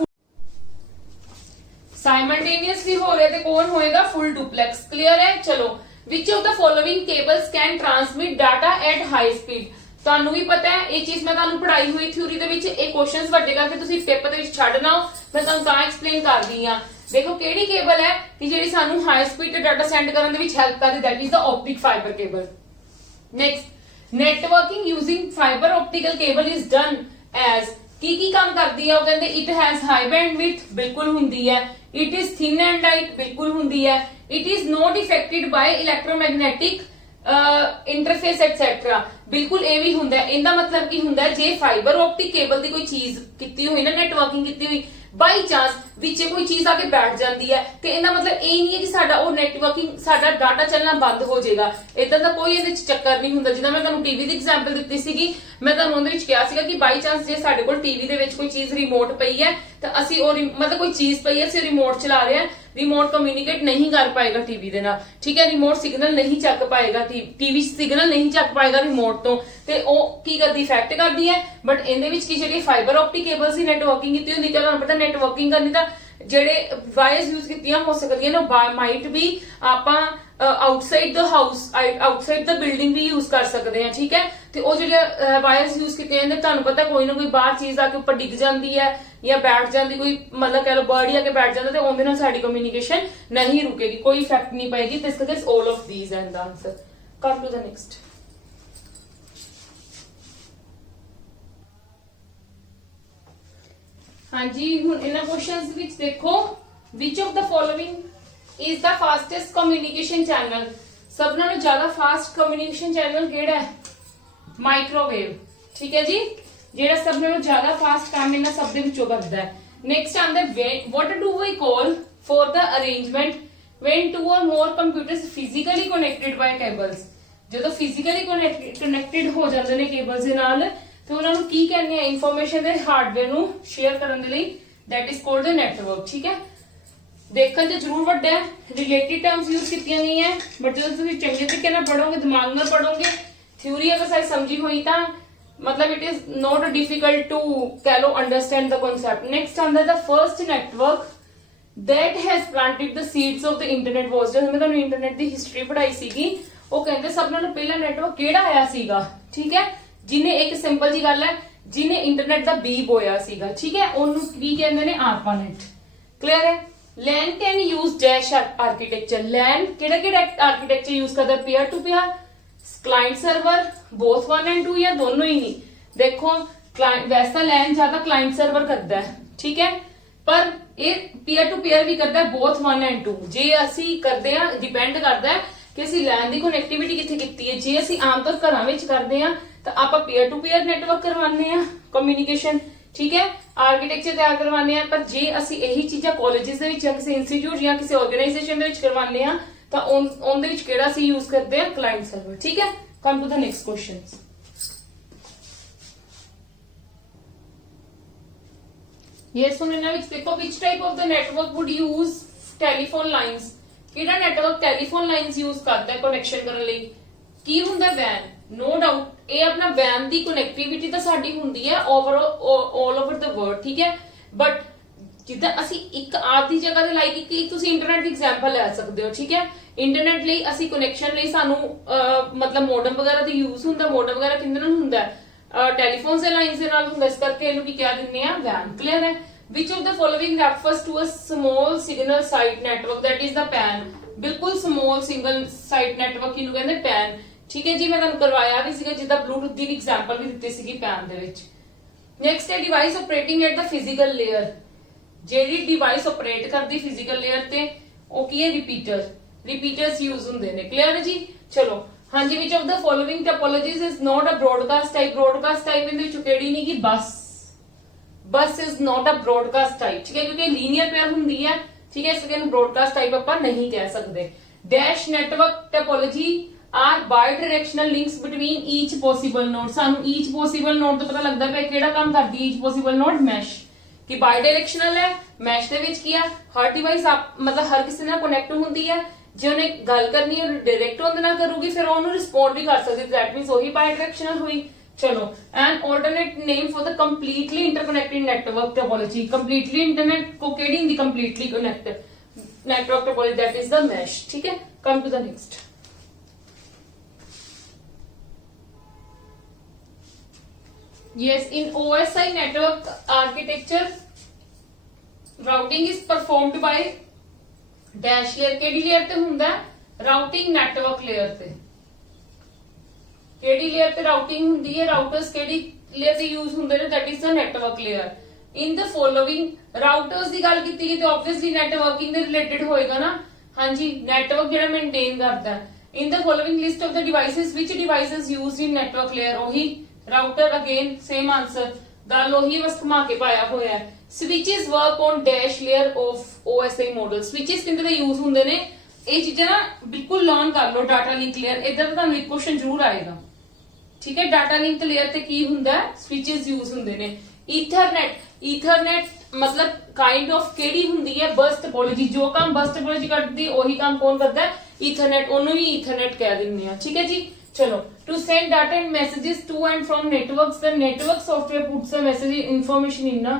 ਸਾਈਮਲਟੇਨੀਅਸਲੀ ਹੋ ਰਿਹਾ ਤੇ ਕੌਣ ਹੋਏਗਾ? ਫੁੱਲ ਡੁਪਲੈਕਸ। ਕਲੀਅਰ ਹੈ? ਚਲੋ which of the following cables can transmit data at high speed? ਤੁਹਾਨੂੰ ਵੀ ਪਤਾ ਹੈ ਇਹ ਚੀਜ਼, ਮੈਂ ਤੁਹਾਨੂੰ ਪੜਾਈ ਹੋਈ ਥਿਊਰੀ ਦੇ ਵਿੱਚ। ਇਹ ਕੁਐਸਚਨਸ ਵੱਡੇ ਕਰਕੇ ਤੁਸੀਂ ਪੇਪਰ ਦੇ ਵਿੱਚ ਛੱਡ ਨਾ, ਮੈਂ ਤੁਹਾਨੂੰ ਤਾਂ ਐਕਸਪਲੇਨ ਕਰਦੀ ਆ। ਦੇਖੋ ਕਿਹੜੀ ਕੇਬਲ ਹੈ ਕਿ ਜਿਹੜੀ ਸਾਨੂੰ ਹਾਈ ਸਪੀਡ ਤੇ ਡਾਟਾ ਸੈਂਡ ਕਰਨ ਦੇ ਵਿੱਚ ਹੈਲਪ ਕਰਦੀ, that is the optic fibre cable. Next, networking using fibre optical cable is done as, ਕੀ ਕੰਮ ਕਰਦੀ ਹੈ? ਉਹ ਕਹਿੰਦੇ ਇਟ ਹੈਜ਼ ਹਾਈ ਬੈਂਡਵਿਡਥ, ਬਿਲਕੁਲ ਹੁੰਦੀ ਹੈ। It is thin and light, ਬਿਲਕੁਲ ਹੁੰਦੀ ਹੈ। It is note affected ਬਾय electromagnetic interface et cetera, ਬਿਲਕੁਲ ਇਹ ਵੀ ਹੁੰਦਾ ਹੈ। ਇਹਦਾ ਮਤਲਬ ਕੀ ਹੁੰਦਾ? ਜੇ ਫਾਈਬਰ ਆਪਟਿਕ ਕੇਬਲ ਦੀ ਕੋਈ ਚੀਜ਼ ਕੀਤੀ ਹੋਈ ਨਾ, ਨੈਟਵਰਕਿੰਗ ਕੀਤੀ ਹੋਈ, ਬਾਈ ਚਾਂਸ ਵਿੱਚ ਕੋਈ ਚੀਜ਼ ਆ ਕੇ ਬੈਠ ਜਾਂਦੀ ਹੈ, ਤੇ ਇਹਦਾ ਮਤਲਬ ਇਹ ਨਹੀਂ ਹੈ ਕਿ ਸਾਡਾ ਉਹ ਨੈਟਵਰਕਿੰਗ, ਸਾਡਾ ਡਾਟਾ ਚੱਲਣਾ ਬੰਦ ਹੋ ਜਾਏਗਾ। ਇਦਾਂ ਦਾ ਕੋਈ ਇਹਦੇ ਵਿੱਚ ਚੱਕਰ ਨਹੀਂ ਹੁੰਦਾ। ਜਿੱਦਾਂ ਮੈਂ ਤੁਹਾਨੂੰ ਟੀਵੀ ਦੀ ਐਗਜ਼ਾਮਪਲ ਦਿੱਤੀ ਸੀਗੀ, ਮੈਂ ਤੁਹਾਨੂੰ ਉਹਦੇ ਵਿੱਚ ਕਿਹਾ ਸੀਗਾ ਕਿ ਬਾਈ ਚਾਂਸ ਜੇ ਸਾਡੇ ਕੋਲ ਟੀਵੀ ਦੇ ਵਿੱਚ ਕੋਈ ਚੀਜ਼ ਰਿਮੋਟ ਪਈ ਹੈ ਤਾਂ ਅਸੀਂ ਉਹ ਮਤਲਬ ਕੋਈ ਚੀਜ਼ ਪਈ ਹੈ, ਅਸੀਂ ਰਿਮੋਟ ਚਲਾ ਰਹੇ ਹਾਂ, ਰਿਮੋਟ ਕਮਿਊਨੀਕੇਟ ਨਹੀਂ ਕਰ ਪਾਏਗਾ ਟੀਵੀ ਦੇ ਨਾਲ, ਠੀਕ ਹੈ। ਰਿਮੋਟ ਸਿਗਨਲ ਨਹੀਂ ਚੱਕ ਪਾਏਗਾ, ਟੀਵੀ ਸਿਗਨਲ ਨਹੀਂ ਚੱਕ ਪਾਏਗਾ ਰਿਮੋਟ ਤੋਂ, ਤੇ ਉਹ ਕੀ ਕਰਦੀ? ਇਫੈਕਟ ਕਰਦੀ ਹੈ। ਬਟ ਇਹਦੇ ਵਿੱਚ ਕੀ, ਜਿਹੜੀ ਫਾਈਬਰ ਆਪਟਿਕ ਕੇਬਲਸ ਦੀ ਨੈਟਵਰਕਿੰਗ ਕੀਤੀ ਹੁੰਦੀ, ਤੁਹਾਨੂੰ ਪਤਾ ਨੈਟਵਰਕਿੰਗ ਕਰਨੀ ਤਾਂ ਜਿਹੜੇ ਵਾਇਰਸ ਯੂਜ਼ ਕੀਤੀਆਂ ਹੋ ਸਕਦੀਆਂ ਨੇ, ਮਾਈਟ ਵੀ ਆਪਾਂ outside the house, outside the building ਵੀ ਯੂਜ਼ ਕਰ ਸਕਦੇ ਹਾਂ, ਠੀਕ ਹੈ। ਤੇ ਉਹ ਜਿਹੜੇ ਵਾਇਰਸ ਯੂਜ਼ ਕੀਤੇ ਜਾਂਦੇ, ਤੁਹਾਨੂੰ ਪਤਾ ਕੋਈ ਨਾ ਕੋਈ ਬਾਹਰ ਚੀਜ਼ ਆ ਕੇ ਉੱਪਰ ਡਿੱਗ ਜਾਂਦੀ ਹੈ ਜਾਂ ਬੈਠ ਜਾਂਦੀ, ਕੋਈ ਮਤਲਬ ਕਹਿ ਲਓ ਬਰਡ ਹੀ ਆ ਕੇ ਬੈਠ ਜਾਂਦਾ, ਤੇ ਉਹਦੇ ਨਾਲ ਸਾਡੀ ਕਮਿਊਨੀਕੇਸ਼ਨ ਨਹੀਂ ਰੁਕੇਗੀ, ਕੋਈ ਇਫੈਕਟ ਨਹੀਂ ਪਏਗੀ। ਤੇ ਇਸ ਕਰਕੇ ਆਲ ਆਫ ਥੀਸ ਐਂਡ ਦਾ answer. Come to the next. ਹਾਂਜੀ, ਹੁਣ ਇਹਨਾਂ ਕੁਐਸਚਨਸ ਵਿੱਚ ਦੇਖੋ, which of the following is the fastest communication channel? ਸਭ ਨਾਲੋਂ ਜ਼ਿਆਦਾ ਫਾਸਟ ਕਮਿਊਨੀਕੇਸ਼ਨ ਚੈਨਲ ਕਿਹੜਾ ਹੈ? ਮਾਈਕ੍ਰੋਵੇਵ, ਠੀਕ ਹੈ ਜੀ। ਜਿਹੜਾ ਸਭ ਨਾਲੋਂ ਜ਼ਿਆਦਾ ਫਾਸਟ ਕੰਮ ਇਹਨਾਂ ਸਭ ਦੇ ਵਿੱਚੋਂ ਕਰਦਾ ਹੈ। ਨੈਕਸਟ ਆਂਦਾ what do we call for the arrangement when two or more computers physically connected by cables? ਜਦੋਂ physically connected ਹੋ ਜਾਂਦੇ ਨੇ ਕੇਬਲਸ ਦੇ ਨਾਲ, ਤੇ ਉਹਨਾਂ ਨੂੰ ਕੀ ਕਹਿੰਦੇ ਆ? ਇਨਫੋਰਮੇਸ਼ਨ ਦੇ ਹਾਰਡਵੇਅਰ ਨੂੰ ਸ਼ੇਅਰ ਕਰਨ ਦੇ ਲਈ, that is called the network, ਠੀਕ ਹੈ। ਦੇਖਣ 'ਚ ਜ਼ਰੂਰ ਵੱਡਾ ਹੈ, ਰਿਲੇਟਿਡ ਟਰਮਸ ਯੂਜ਼ ਕੀਤੀਆਂ ਗਈਆਂ, ਬਟ ਜਦੋਂ ਤੁਸੀਂ ਚੰਗੇ ਤਰੀਕੇ ਨਾਲ ਪੜੋਗੇ, ਦਿਮਾਗ ਨਾਲ ਪੜੋਗੇ, ਥਿਊਰੀ ਅਗਰ ਸਾਰੀ ਸਮਝੀ ਹੋਈ ਤਾਂ ਮਤਲਬ it is not difficult to ਕਹਿ ਲੋ ਅੰਡਰਸਟੈਂਡ ਦ ਕਨਸੈਪਟ। ਨੈਕਸਟ ਆਂਦਾ the first network that has planted the seeds of the internet was, ਜਦੋਂ ਮੈਂ ਤੁਹਾਨੂੰ ਇੰਟਰਨੈਟ ਦੀ ਹਿਸਟਰੀ ਪੜਾਈ ਸੀਗੀ, ਉਹ ਕਹਿੰਦੇ ਸਭ ਨਾਲੋਂ ਪਹਿਲਾ ਨੈਟਵਰਕ ਕਿਹੜਾ ਆਇਆ ਸੀਗਾ, ਠੀਕ ਹੈ। ਜਿਹਨੇ, ਇੱਕ ਸਿੰਪਲ ਜੀ ਗੱਲ ਹੈ, ਜਿਹਨੇ ਇੰਟਰਨੈਟ ਦਾ ਬੀ ਬੋਇਆ ਸੀਗਾ, ਠੀਕ ਹੈ, ਉਹਨੂੰ ਕੀ ਕਹਿੰਦੇ ਨੇ? ਆਰਪਾਨੈਟ। ਕਲੀਅਰ ਹੈ? LAN can use dash architecture. LAN ਕਿਹੜਾ ਆਰਕੀਟੈਕਚਰ ਯੂਜ਼ ਕਰਦਾ? Peer to peer, client server, both 1 and 2 ਜਾਂ ਦੋਨੋਂ ਹੀ ਨਹੀਂ? ਦੇਖੋ ਵੈਸੇ ਤਾਂ LAN ਜ਼ਿਆਦਾ ਕਲਾਇੰਟ ਸਰਵਰ ਕਰਦਾ ਹੈ, ਠੀਕ ਹੈ, ਪਰ ਇਹ ਪੀਅਰ ਟੂ ਪੀਅਰ ਵੀ ਕਰਦਾ ਹੈ, ਬੋਥ 1 and 2। ਜੇ ਅਸੀਂ ਕਰਦੇ ਆ, ਡਿਪੈਂਡ ਕਰਦਾ ਹੈ ਕਿ ਅਸੀਂ LAN ਦੀ ਕਨੈਕਟੀਵਿਟੀ ਕਿੱਥੇ ਕੀਤੀ ਹੈ। ਜੇ ਅਸੀਂ ਆਮ ਤੌਰ ਘਰਾਂ ਵਿੱਚ ਕਰਦੇ ਆ ਤਾਂ ਆਪਾਂ ਪੀਅਰ ਟੂ ਪੀਅਰ ਨੈਟਵਰਕ ਕਰਵਾਉਂਦੇ ਆ ਕਮਿਊਨੀਕੇਸ਼ਨ, ਠੀਕ ਹੈ, ਆਰਕੀਟੈਕਚਰ ਤਿਆਰ ਕਰਵਾਉਂਦੇ ਆ। ਪਰ ਜੇ ਅਸੀਂ ਇਹੀ ਚੀਜ਼ਾਂ ਕਾਲਜਸ ਦੇ ਵਿੱਚ ਜਾਂ ਕਿਸੇ ਇੰਸਟੀਚਿਊਟ ਜਾਂ ਕਿਸੇ ਆਰਗੇਨਾਈਜੇਸ਼ਨ ਦੇ ਵਿੱਚ ਕਰਵਾਉਂਦੇ ਆ ਤਾਂ ਉਹਦੇ ਵਿੱਚ ਕਿਹੜਾ ਅਸੀਂ ਯੂਜ਼ ਕਰਦੇ ਆ, ਕਲਾਇੰਟ ਸਰਵਰ, ਠੀਕ ਹੈ। Come to the next questions. Yes, ਹੁਣ ਇਹਨਾਂ ਵਿੱਚ ਦੇਖੋ which type of the network would use telephone lines, ਕਿਹੜਾ ਨੈਟਵਰਕ ਟੈਲੀਫੋਨ ਲਾਈਨਸ ਯੂਜ਼ ਕਰਦਾ ਹੈ ਕਨੈਕਸ਼ਨ ਕਰਨ ਲਈ। ਕੀ ਹੁੰਦਾ ਵੈਨ, ਨੋ ਡਾਊਟ ਇਹ ਆਪਣਾ ਵੈਨ ਦੀ ਕਨੈਕਟੀਵਿਟੀ ਤਾਂ ਸਾਡੀ ਹੁੰਦੀ ਹੈ ਆਲ ਓਵਰ ਦ ਵਰਲਡ, ਠੀਕ ਹੈ। ਬਟ ਜਿੱਦਾਂ ਅਸੀਂ ਇੱਕ ਆਪ ਦੀ ਜਗ੍ਹਾ ਤੇ ਲਾਈਕ ਕਿ ਤੁਸੀਂ ਇੰਟਰਨੈਟ ਦੀ ਐਗਜ਼ਾਮਪਲ ਲੈ ਸਕਦੇ ਹੋ, ਠੀਕ ਹੈ। ਇੰਟਰਨੈਟ ਲਈ ਅਸੀਂ ਕਨੈਕਸ਼ਨ ਲਈ ਸਾਨੂੰ ਮਤਲਬ ਮੋਡਮ ਵਗੈਰਾ ਦੀ ਯੂਜ਼ ਹੁੰਦਾ। ਮੋਡਮ ਵਗੈਰਾ ਕਿੰਦੇ ਨਾਲ ਹੁੰਦਾ, ਟੈਲੀਫੋਨ ਦੇ ਲਾਈਨਸ ਦੇ ਨਾਲ ਹੁੰਦਾ। ਇਸ ਕਰਕੇ ਇਹਨੂੰ ਕੀ ਕਹਿ ਦਿੰਦੇ ਆ, ਵੈਨ। ਕਲੀਅਰ ਹੈ। Which of the following refers to a small signal site network, that is the PAN? ਬਿਲਕੁਲ small single site network ਇਹਨੂੰ ਕਹਿੰਦੇ PAN, ਠੀਕ ਹੈ ਜੀ। ਮੈਂ ਤੁਹਾਨੂੰ ਕਰਵਾਇਆ ਵੀ ਸੀਗਾ, ਜਿੱਦਾਂ ਬਲੂਟੁੱਥ ਦੀ ਐਗਜ਼ਾਮਪਲ ਵੀ ਦਿੱਤੀ ਸੀਗੀ PAN ਦੇ ਵਿੱਚ। ਨੈਕਸਟ ਹੈ device operating at the physical layer. ਜਿਹੜੀ ਡਿਵਾਈਸ ਆਪਰੇਟ ਕਰਦੀ ਫਿਜ਼ੀਕਲ ਲੇਅਰ ਤੇ ਉਹ ਕੀ ਹੈ, ਰਿਪੀਟਰਸ ਯੂਜ਼ ਹੁੰਦੇ ਨੇ। ਕਲੀਅਰ ਹੈ ਜੀ। ਚਲੋ ਹਾਂਜੀ, which of the following topologies is not a broadcast type? broadcast type ਇਹਦੇ ਵਿੱਚ ਕਿਹੜੀ ਨਹੀਂ ਗੀ, बस is not a broadcast type, ठीक है, क्योंकि लीनियर पेयर ਹੁੰਦੀ ਹੈ, ठीक है, इसलिए ब्रॉडकास्ट टाइप ਆਪਾਂ नहीं कह सकते। Dash network topology are bidirectional links between each possible node. ਸਾਨੂੰ ईच पॉसिबल नोड ਤੋਂ ਪਤਾ ਲੱਗਦਾ ਪਿਆ ਕਿਹੜਾ ਕੰਮ ਕਰਦੀ ਹੈ ईच पॉसिबल नोड, ਮੈਸ਼। ਕਿ ਬਾਇਡਾਇਰੈਕਸ਼ਨਲ ਹੈ, ਮੈਸ਼ ਦੇ ਵਿੱਚ ਕੀ ਆ, ਹਰ ਡਿਵਾਈਸ ਮਤਲਬ ਹਰ ਕਿਸੇ ਨਾਲ ਕਨੈਕਟ ਹੁੰਦੀ ਹੈ। ਜੇ ਉਹਨੇ ਗੱਲ ਕਰਨੀ ਹੈ ਡਾਇਰੈਕਟ ਉਹਦੇ ਨਾਲ ਕਰੂਗੀ, ਫਿਰ ਉਹਨੂੰ ਰਿਸਪੌਂਡ ਵੀ ਕਰ ਸਕਦੀ, ਦੈਟ ਮੀਨਸ ਉਹੀ ਬਾਇਡਾਇਰੈਕਸ਼ਨਲ ਹੋਈ। चलो, an alternate name for the completely interconnected network topology. Completely internet को केड़ी Hindi completely connected network topology, that is the mesh, ठीक है। Come to the next. yes, in OSI network architecture routing is performed by dash layer। केड़ी layer ते हुंदा है, routing network layer ते। केड़ी लेयर ते राउटिंग हुंदी है, राउटर्स केड़ी लेयर ते यूज हुंदे ने, that is the network layer. In the following routers दी गल कीती गई तो ऑब्वियसली नेटवर्किंग दे रिलेटेड होएगा ना। हाँ जी, नेटवर्क जेड़ा मेंटेन करता है। In the following list of the devices, which devices used in network layer, वही राउटर, अगेन सेम आंसर। गल वही बस घुमा के पाया होया है। Switches work on dash layer of OSI model. Switches किंदे ते यूज हुंदे ने, ਇਹ ਚੀਜ਼ਾਂ ਨਾ ਬਿਲਕੁਲ ਲਰਨ ਕਰ ਲਓ। ਡਾਟਾ ਲਿੰਕ ਲੇਅਰ, ਇਧਰ ਤੁਹਾਨੂੰ ਇੱਕ ਕੁਐਸਚਨ ਜ਼ਰੂਰ ਆਏਗਾ, ਠੀਕ ਹੈ। ਡਾਟਾ ਲਿੰਕ ਲੇਅਰ ਤੇ ਕੀ ਹੁੰਦਾ ਹੈ, ਸਵਿਚेस ਯੂਜ਼ ਹੁੰਦੇ ਨੇ। ਈਥਰਨੈਟ ਮਤਲਬ ਕਾਈਂਡ ਆਫ ਕਿਹੜੀ ਹੁੰਦੀ ਹੈ, ਬਸ ਟੋਪੋਲੋਜੀ। ਜੋ ਕੰਮ ਬਸ ਟੋਪੋਲੋਜੀ ਕਰਦੀ ਉਹੀ ਕੰਮ ਕੌਣ ਕਰਦਾ ਹੈ, ਈਥਰਨੈਟ। ਉਹਨੂੰ ਵੀ ਈਥਰਨੈਟ ਕਹਿ ਦਿੰਦੇ ਆ, ਠੀਕ ਹੈ ਜੀ। ਚਲੋ, to send data and messages to end from networks, the network software puts a message information in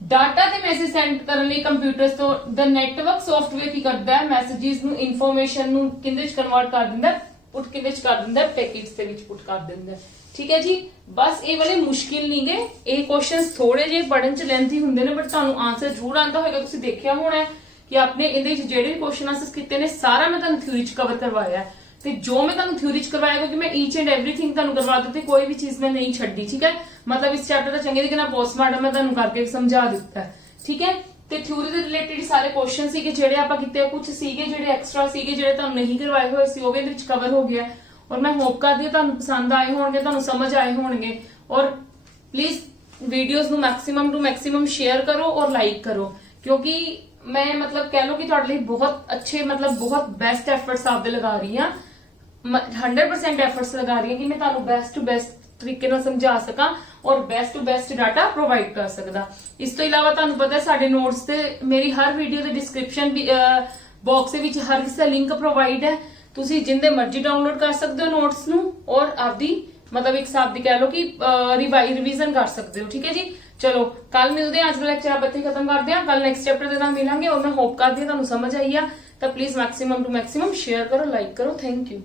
data ते मैसेज सेंड करने लिए कंप्यूटर्स तो द नेटवर्क सॉफ्टवेयर की करता है मैसेजेस ਨੂੰ ਇਨਫੋਰਮੇਸ਼ਨ ਨੂੰ ਕਿੰਦੇ ਵਿੱਚ ਕਨਵਰਟ ਕਰ ਦਿੰਦਾ, ਪੁੱਟ ਕਿੰਦੇ ਵਿੱਚ ਕਰ ਦਿੰਦਾ, ਪੈਕੇਟਸ ਦੇ ਵਿੱਚ ਪੁੱਟ ਕਰ ਦਿੰਦਾ, ਠੀਕ ਹੈ ਜੀ। ਬਸ ਇਹ ਵਾਲੇ ਮੁਸ਼ਕਿਲ ਨਹੀਂ ਗਏ, ਇਹ ਕੁਐਸਚਨਸ ਥੋੜੇ ਜਿਹੇ ਪੜਨ ਚ ਲੈਂਥੀ ਹੁੰਦੇ ਨੇ, ਬਟ ਤੁਹਾਨੂੰ ਆਨਸਰ ਜ਼ਰੂਰ ਆਂਦਾ ਹੋਏਗਾ। ਤੁਸੀਂ ਦੇਖਿਆ ਹੋਣਾ ਕਿ ਆਪਣੇ ਇਹਦੇ ਵਿੱਚ ਜਿਹੜੇ ਵੀ ਕੁਐਸਚਨ ਆਂਸਰਸ ਕੀਤੇ ਨੇ ਸਾਰਾ ਮੈਂ ਤੁਹਾਨੂੰ ਥਿਊਰੀ ਚ ਕਵਰ ਕਰਵਾਇਆ ਹੈ। ਤੇ ਜੋ ਮੈਂ ਤੁਹਾਨੂੰ ਥਿਊਰੀ ਚ ਕਰਵਾਇਆ ਕਿਉਂਕਿ ਮੈਂ ਈਚ ਐਂਡ ਐਵਰੀਥਿੰਗ ਤੁਹਾਨੂੰ ਕਰਵਾ ਦਿੱਤੀ, ਕੋਈ ਵੀ ਚੀਜ਼ ਮੈਂ ਨਹੀਂ ਛੱਡੀ, ਠੀਕ ਹੈ। ਮਤਲਬ ਇਸ ਚੈਪਟਰ ਦਾ ਚੰਗੇ ਤਰੀਕੇ ਨਾਲ ਪੋਸਟਮਾਰਟਮ ਮੈਂ ਤੁਹਾਨੂੰ ਕਰਕੇ ਸਮਝਾ ਦਿੱਤਾ, ਠੀਕ ਹੈ। ਤੇ ਥਿਊਰੀ ਦੇ ਰਿਲੇਟਡ ਸਾਰੇ ਕੁਐਸਚਨ ਸੀਗੇ ਜਿਹੜੇ ਆਪਾਂ ਕੀਤੇ, ਕੁਝ ਸੀਗੇ ਜਿਹੜੇ ਐਕਸਟਰਾ ਸੀਗੇ ਜਿਹੜੇ ਤੁਹਾਨੂੰ ਨਹੀਂ ਕਰਵਾਏ ਹੋਏ ਸੀ, ਉਹ ਵੀ ਇਹਦੇ ਵਿੱਚ ਕਵਰ ਹੋ ਗਿਆ। ਔਰ ਮੈਂ ਹੋਪ ਕਰਦੀ ਹਾਂ ਤੁਹਾਨੂੰ ਪਸੰਦ ਆਏ ਹੋਣਗੇ, ਤੁਹਾਨੂੰ ਸਮਝ ਆਏ ਹੋਣਗੇ। ਔਰ ਪਲੀਜ਼ ਵੀਡੀਓਜ਼ ਨੂੰ ਮੈਕਸਿਮਮ ਟੂ ਮੈਕਸਿਮਮ ਸ਼ੇਅਰ ਕਰੋ ਔਰ ਲਾਈਕ ਕਰੋ, ਕਿਉਂਕਿ ਮੈਂ ਮਤਲਬ ਕਹਿ ਲਓ ਕਿ ਤੁਹਾਡੇ ਲਈ ਬਹੁਤ ਅੱਛੇ ਮਤਲਬ ਬਹੁਤ ਬੈਸਟ ਐਫਰਟਸ ਆਪਦੇ ਲਗਾ ਰਹੀ ਹਾਂ। 100% ਐਫਰਟਸ ਲਗਾ ਰਹੀ ਹਾਂ ਕਿ ਮੈਂ ਤੁਹਾਨੂੰ ਬੈਸਟ ਟੂ ਬੈਸਟ ਤਰੀਕੇ ਨਾਲ ਸਮਝਾ ਸਕਾਂ ਔਰ best to best data provide ਕਰ ਸਕਦਾ। ਇਸ ਤੋਂ ਇਲਾਵਾ ਤੁਹਾਨੂੰ ਪਤਾ ਸਾਡੇ ਨੋਟਸ ਤੇ ਮੇਰੀ ਹਰ ਵੀਡੀਓ ਦੇ ਡਿਸਕ੍ਰਿਪਸ਼ਨ ਬਾਕਸ ਦੇ ਵਿੱਚ ਹਰ ਕਿਸੇ ਦਾ ਲਿੰਕ ਪ੍ਰੋਵਾਈਡ ਹੈ, ਤੁਸੀਂ ਜਿੰਦੇ ਮਰਜ਼ੀ ਡਾਊਨਲੋਡ ਕਰ ਸਕਦੇ ਹੋ ਨੋਟਸ ਨੂੰ ਔਰ ਆਪਦੀ ਮਤਲਬ ਇੱਕ ਹਿਸਾਬ ਦੀ ਕਹਿ ਲਓ ਕਿ ਰਿਵੀਜ਼ਨ ਕਰ ਸਕਦੇ ਹੋ, ਠੀਕ ਹੈ ਜੀ। ਚਲੋ, ਕੱਲ ਮਿਲਦੇ ਹਾਂ। ਅੱਜ ਦਾ ਲੈਕਚਰ ਆਪਾਂ ਇੱਥੇ ਖਤਮ ਕਰਦੇ ਹਾਂ। ਕੱਲ ਨੈਕਸਟ ਚੈਪਟਰ ਦੇ ਨਾਲ ਮਿਲਾਂਗੇ ਔਰ ਮੈਂ ਹੋਪ ਕਰਦੀ ਹਾਂ ਤੁਹਾਨੂੰ ਸਮਝ ਆਈ ਆ। ਤਾਂ please maximum to maximum share ਕਰੋ, ਲਾਈਕ ਕਰੋ। Thank you.